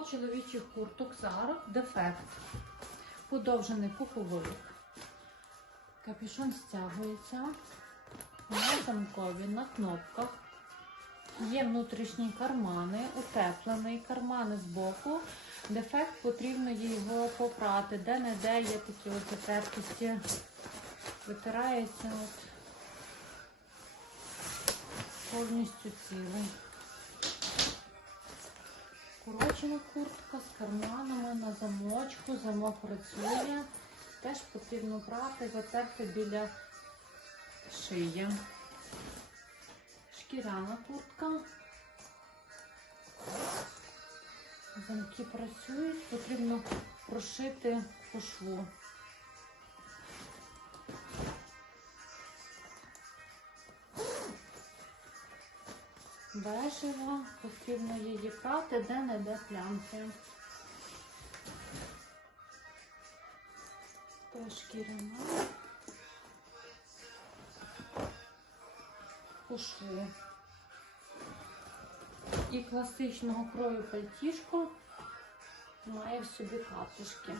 чоловічих курток Zara дефект. Подовжений пуховик. Капюшон стягується. На замкові, на кнопках. Є внутрішні кармани, утеплений кармани з боку. Дефект потрібно його попрати. Де-не-де є такі от затертості. Витирається от повністю цілий. Корочена куртка з карманами на замочку, замок працює. Теж потрібно брати, затерти біля шиї. Шкіряна куртка. Замки працюють, потрібно прошити по шву. Бежева, потрібно її прати, де-не-де плямки. Теж шкіряна. По. І класичного крою пальтішко має в собі катишки.